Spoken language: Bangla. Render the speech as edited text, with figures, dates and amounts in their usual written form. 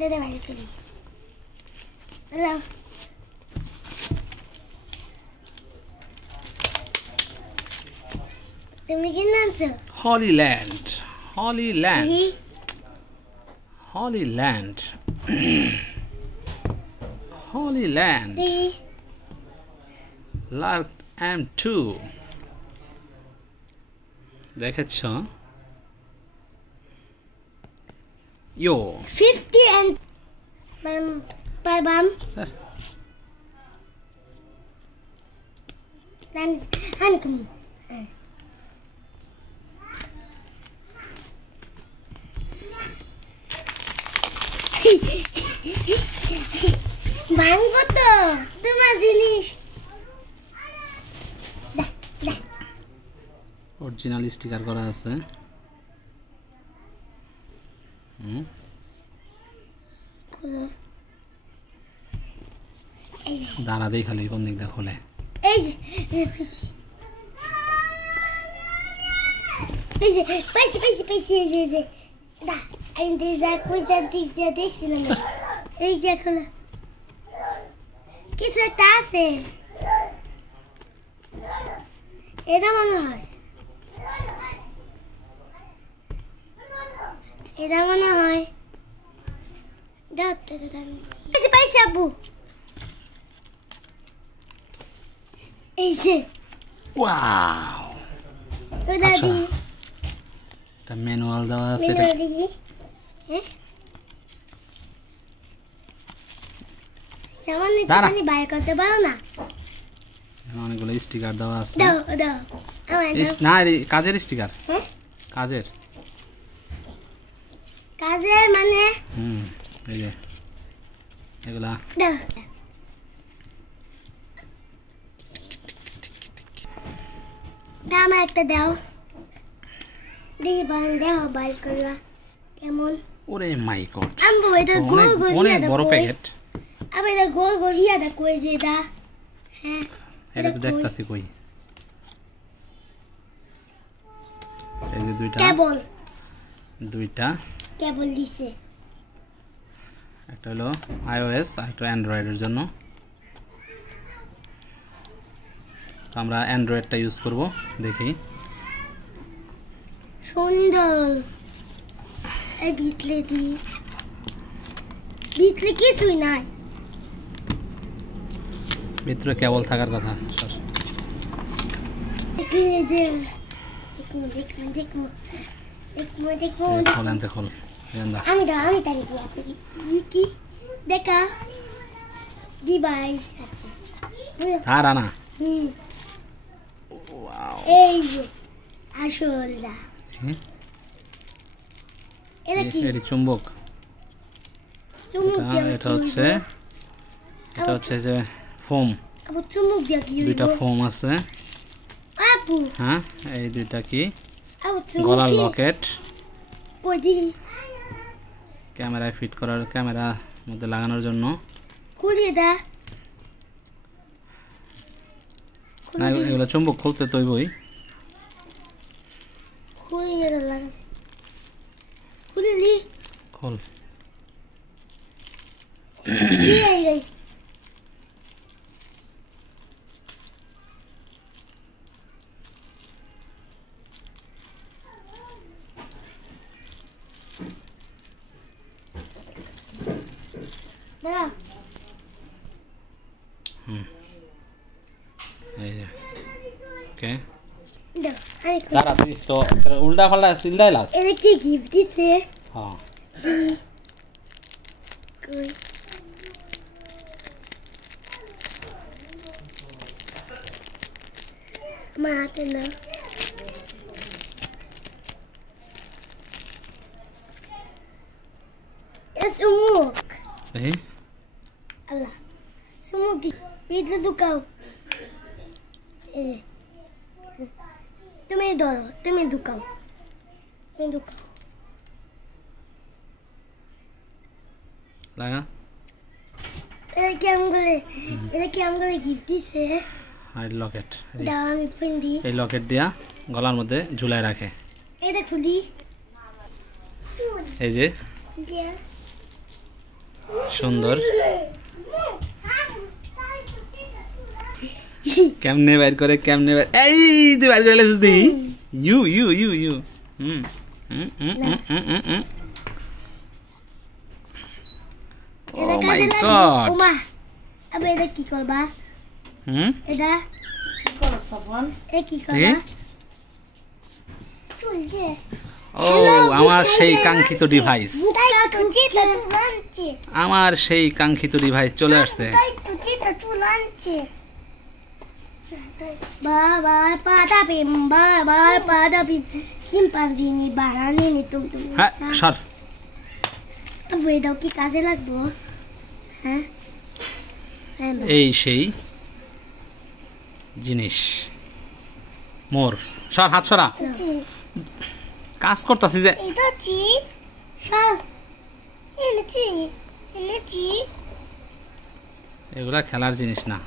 দাদা বাইরে করি হ্যালো তুমি কি নামছো Holy Land. Holy Land. Holy Land. Holy Land. Lark M2. দেখেছ? Yo. 50 and bam bam. I'm coming. ভাঙবো তো তোমার জিনিস অরিজিনাল স্টিকার করা আছে দাঁড়া দেই খালি কোন দিক দিয়ে খোলে এই যে পাইছি এই যে দা আমি যা কই যা দিক দিয়ে দেখছিলাম এই যে খোলা কিছু একটা আছে এটা মনে হয় পাইছি আব্বু এই যে ওয়াও আচ্ছা এটা ম্যানুয়াল দেওয়া আছে এটা হ্যাঁ সামনে তুমি বাইরে করতে পারো না অনেকগুলো স্টিকার দেওয়া আছে দাও দাও না কাজের স্টিকার হ্যাঁ কাজের মানে এই যে এগুলা দাও দাম একটা দাও দেখি দাও বাইর করবা কেমন ওরে মাই গড আম্বু এটা গোল গোল অনেক বড় প্যাকেট আবার এটা গোল গোল ইয়াটা কই যে এটা হ্যাঁ এটা তো দেখতাছি কই এই যে দুইটা কেবল দিছে একটা হলো iOS আর একটা অ্যান্ড্রয়েডের জন্য তো আমরা অ্যান্ড্রয়েডটা ইউজ করব দেখি সুন্দর এই ভিতরে কিছুই নাই ভিতরে কেবল থাকার কথা আমি কি দেখা ডিভাইস আছে এই যে আসলটা এটা কি চুম্বক এটা হচ্ছে যে ফোম চুম্বক দিয়ে কি দুইটা ফোম আছে আপু হ্যাঁ এই দুইটা কি গলার লকেট ক্যামেরায় ফিট করার ক্যামেরার মধ্যে লাগানোর জন্য না এগুলো চুম্বক খুলতে তৈবই খোল ওকে দাঁড়া তুই তো উল্টা পাল্টা চিন্তাই লাস এটা কি গিফট দিছে হ্যাঁ মা হাতে না sumuk Allah sumuk itu dukau তুমি ধরো তুমি দukau লাগা এটা কি আমগরে গিফট দিছে আর লকেট দাও আমি পিন্দি এই লকেট দিয়া গলার মধ্যে ঝুলায় রাখে এটা খুলি এই যে সুন্দর। কেমনে বাইর করে কেমনে বাইর, এই তুই বাইর করে লেছিস তুই। You you you you oh my god. ওমা আবে এটা কি করবা? এটা কি করো সবন? এ কি করবা? চুল দে। ও আমার সেই কাঙ্ক্ষিত ডিভাইস, আমার সেই কাঙ্ক্ষিত ডিভাইস চলে আসছে। বাবা পাটা পিম বাবা পাটা পিম শিম্পাঞ্জিনি বানানি নি তুমি। হ্যাঁ সর। আবু এটাও কি কাজে লাগবো? হ্যাঁ এই সেই জিনিস মোর। সর, হাত সরা, কাজ করতেছি যে। এটা চি হ্যাঁ এনেছি এনেছি। এগুলা খেলার জিনিস না।